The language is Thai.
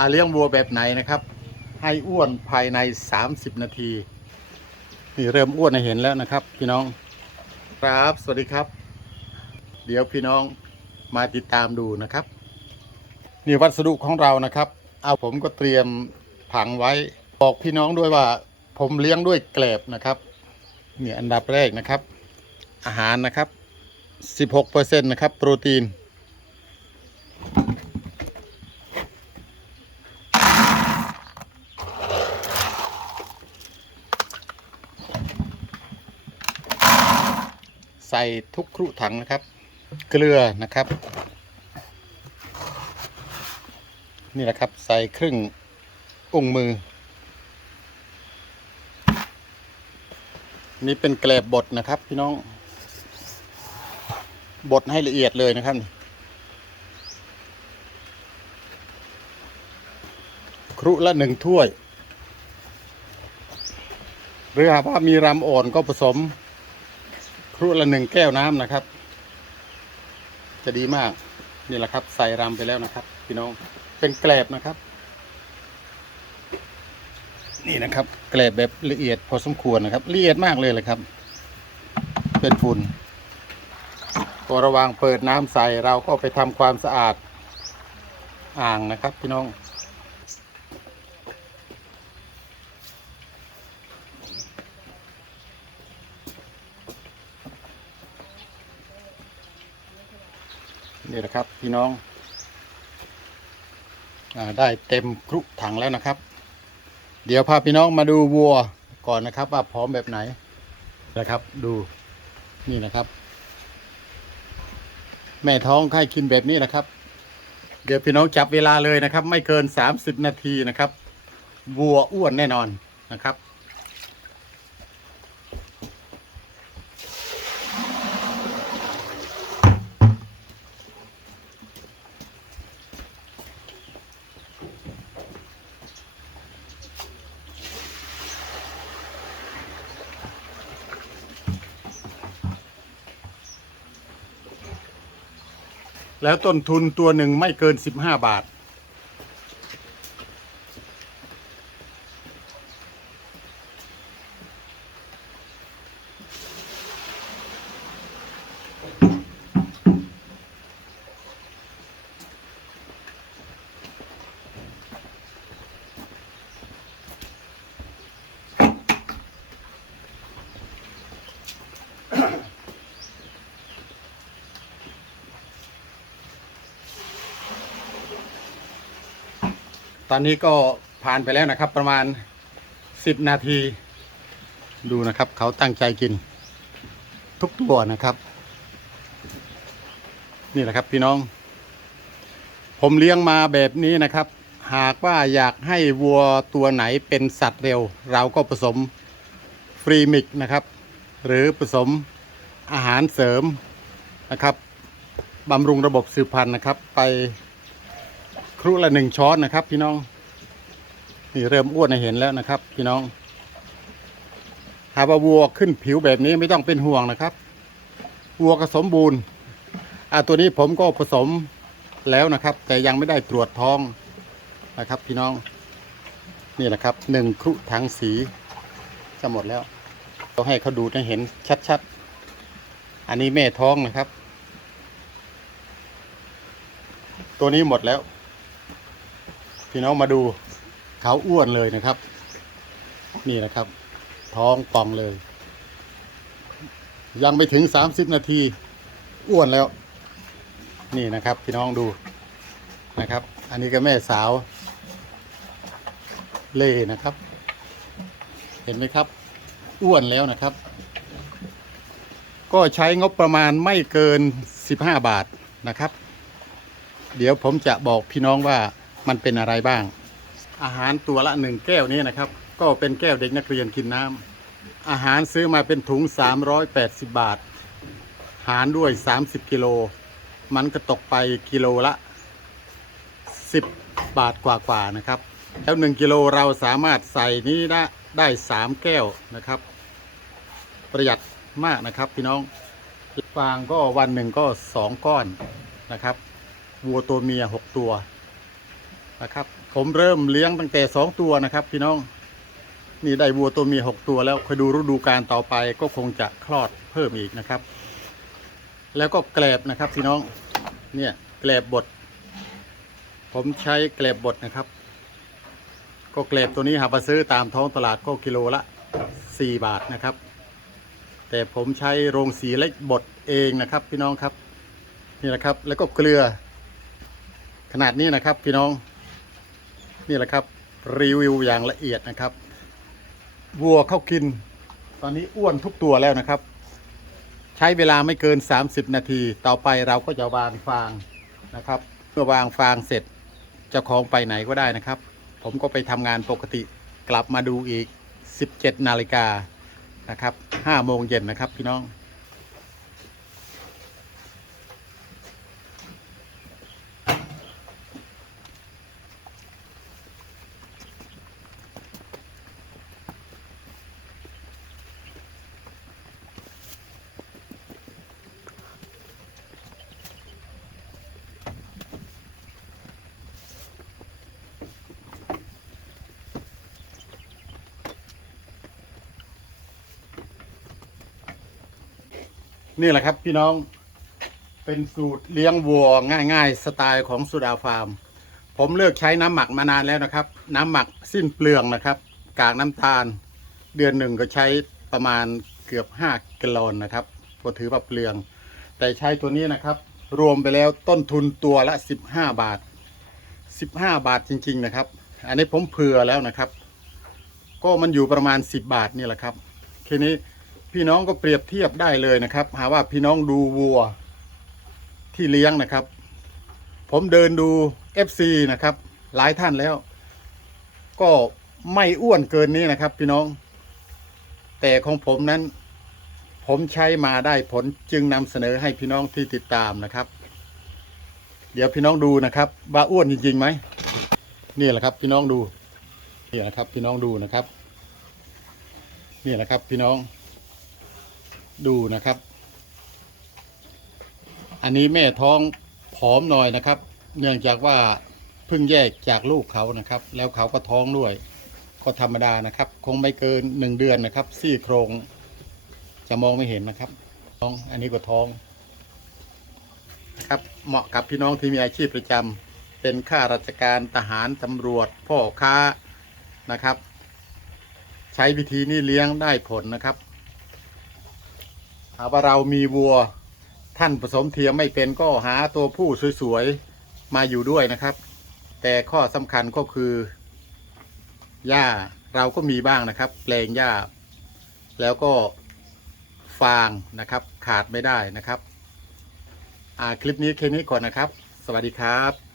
าเลี้ยงวัวแบบไหนนะครับ ให้อ้วนภายใน 30 นาทีนี่เริ่มอ้วนให้เห็นแล้วนะครับ พี่น้องครับ สวัสดีครับ เดี๋ยวพี่น้องมาติดตามดูนะครับ นี่วัสดุของเรานะครับ เอาผมก็เตรียมผังไว้ บอกพี่น้องด้วยว่า ผมเลี้ยงด้วยแกลบนะครับนี่อันดับแรกนะครับ อาหารนะครับ 16%นะครับ โปรตีน ใส่ทุกครุถังนะครับ เกลือนะครับ นี่แหละครับ ใส่ครึ่งองค์มือ นี่เป็นแกลบบดนะครับ พี่น้อง บดให้ละเอียดเลยนะครับครุละหนึ่งถ้วย หรือหากว่ามีรำอ่อนก็ผสม ครุละหนึ่งแก้วน้ำนะครับ จะดีมากนี่แหละครับ ใส่รำไปแล้วนะครับ พี่น้องเป็นแกลบนะครับ นี่นะครับ แกลบแบบละเอียดพอสมควรนะครับ ละเอียดมากเลยเลยครับ เป็นฝุ่นพอระวางเปิดน้ำใส่เราก็ไปทำความสะอาดอ่างนะครับ พี่น้อง นี่แหละครับ พี่น้องอได้เต็มครุถังแล้วนะครับ เดี๋ยวพาพี่น้องมาดูวัวก่อนนะครับ ว่าพร้อมแบบไหนนะครับ ดูนี่นะครับ แม่ท้องให้กินแบบนี้นะครับ เดี๋ยวพี่น้องจับเวลาเลยนะครับ ไม่เกิน30นาทีนะครับวัวอ้วนแน่นอนนะครับ แล้วต้นทุนตัวหนึ่งไม่เกิน 15 บาท ตอนนี้ก็ผ่านไปแล้วนะครับ ประมาณ 10 นาที ดูนะครับ เขาตั้งใจกิน ทุกตัวนะครับ นี่แหละครับพี่น้อง ผมเลี้ยงมาแบบนี้นะครับ หากว่าอยากให้วัวตัวไหนเป็นสัตว์เร็ว เราก็ผสมฟรีมิกนะครับ หรือผสมอาหารเสริมนะครับบำรุงระบบสืบพันธุ์นะครับ ไป ครุละหนึ่งช้อนนะครับ พี่น้อง นี่เริ่มอ้วนให้เห็นแล้วนะครับ พี่น้องหากว่าวัวขึ้นผิวแบบนี้ไม่ต้องเป็นห่วงนะครับ วัวก็สมบูรณ์อ่าตัวนี้ผมก็ผสมแล้วนะครับ แต่ยังไม่ได้ตรวจท้องนะครับ พี่น้อง นี่แหละครับหนึ่งครุถังสีจะหมดแล้วเราให้เขาดูให้เห็นชัดๆ อันนี้แม่ท้องนะครับ ตัวนี้หมดแล้ว พี่น้องมาดูเขาอ้วนเลยนะครับ นี่นะครับ ท้องป่องเลย ยังไม่ถึง30นาที อ้วนแล้ว นี่นะครับ พี่น้องดูนะครับ อันนี้ก็แม่สาว เล่นะครับ เห็นไหมครับ อ้วนแล้วนะครับ ก็ใช้งบประมาณไม่เกิน 15 บาทนะครับ เดี๋ยวผมจะบอกพี่น้องว่า มันเป็นอะไรบ้าง อาหารตัวละหนึ่งแก้วนี้นะครับ ก็เป็นแก้วเด็กนักเรียนกินน้ำอาหารซื้อมาเป็นถุง 380 บาท หารด้วย 30 กิโล มันก็ตกไปกิโลละ 10 บาทกว่าๆนะครับ แล้ว 1 กิโลเราสามารถใส่นี้ได้ได้ 3 แก้วนะครับ ประหยัดมากนะครับพี่น้องฟางก็วันหนึ่งก็ 2 ก้อนนะครับวัวตัวเมีย 6 ตัว นะครับ ผมเริ่มเลี้ยงตั้งแต่สองตัวนะครับ พี่น้องนี่ได้วัวตัวมีหกตัวแล้วคอยดูฤดูการต่อไปก็คงจะคลอดเพิ่มอีกนะครับ แล้วก็แกลบนะครับ พี่น้อง เนี่ยแกลบบด ผมใช้แกลบบดนะครับ ก็แกลบตัวนี้หามาซื้อตามท้องตลาดก็กิโลละสี่บาทนะครับ แต่ผมใช้โรงสีเล็กบดเองนะครับ พี่น้องครับ นี่แหละครับ แล้วก็เกลือขนาดนี้นะครับ พี่น้อง นี่แหละครับ รีวิวอย่างละเอียดนะครับวัวเข้ากิน ตอนนี้อ้วนทุกตัวแล้วนะครับ ใช้เวลาไม่เกิน 30 นาที ต่อไปเราก็จะวางฟางนะครับเมื่อวางฟางเสร็จเจ้าของไปไหนก็ได้นะครับ ผมก็ไปทำงานปกติกลับมาดูอีก 17 นาฬิกานะครับ5โมงเย็นนะครับพี่น้อง นี่แหละครับพี่น้องเป็นสูตรเลี้ยงวัวง่าย ๆ สไตล์ของสุดาฟาร์ม ผมเลิกใช้น้ำหมักมานานแล้วนะครับ น้ำหมักสิ้นเปลืองนะครับ กากน้ำตาล เดือนหนึ่งก็ใช้ประมาณเกือบ5กิโลนนะครับก็ถือว่าเปลือง แต่ใช้ตัวนี้นะครับ รวมไปแล้วต้นทุนตัวละ 15 บาท 15 บาทจริง ๆ นะครับ อันนี้ผมเผื่อแล้วนะครับ ก็มันอยู่ประมาณ 10 บาทนี่แหละครับทีนี้ พี่น้องก็เปรียบเทียบได้เลยนะครับ หาว่าพี่น้องดูวัวที่เลี้ยงนะครับ ผมเดินดู FC นะครับ หลายท่านแล้ว ก็ไม่อ้วนเกินนี้นะครับ พี่น้อง แต่ของผมนั้น ผมใช้มาได้ผลจึงนำเสนอให้พี่น้องที่ติดตามนะครับ เดี๋ยวพี่น้องดูนะครับ ว่าอ้วนจริงๆไหมนี่แหละครับ พี่น้องดูนี่แหละครับ พี่น้องดูนะครับ นี่แหละครับ พี่น้อง ดูนะครับ อันนี้แม่ท้องผอมหน่อยนะครับ เนื่องจากว่าเพิ่งแยกจากลูกเขานะครับ แล้วเขาก็ท้องด้วย ก็ธรรมดานะครับ คงไม่เกินหนึ่งเดือนนะครับ ซี่โครง จะมองไม่เห็นนะครับ ท้องอันนี้ก็ท้องนะครับ เหมาะกับพี่น้องที่มีอาชีพประจำเป็นข้าราชการทหารตำรวจพ่อค้านะครับ ใช้วิธีนี้เลี้ยงได้ผลนะครับาว่าเรามีวัว ท่านผสมเทียมไม่เป็นก็หาตัวผู้สวยๆ มาอยู่ด้วยนะครับ แต่ข้อสำคัญก็คือ หญ้าเราก็มีบ้างนะครับแปลงหญ้า แล้วก็ฟางนะครับขาดไม่ได้นะครับ คลิปนี้แค่นี้ก่อนนะครับ สวัสดีครับ